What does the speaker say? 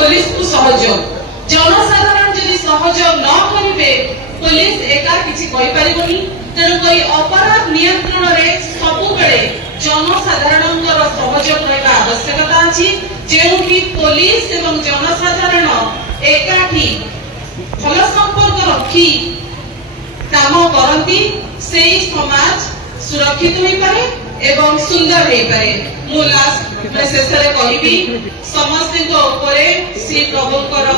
Police को सहयोग जनसाधारण जदि सहयोग न करिवे पुलिस एका किछि कहि परिबोनी तेणु करी अपराध नियंत्रण रे सबु बेले जनसाधारणଙ୍କର सहयोग रहबा आवश्यकता अछि जेउठी पुलिस एवं जनसाधारण एकाठी भल संपर्क रखी काम करती से समाज सुरक्षित हो पारे एवं सुंदर हो पारे। मु लास्ट शेष रे कहबी समस्त को ऊपर श्री प्रभुकर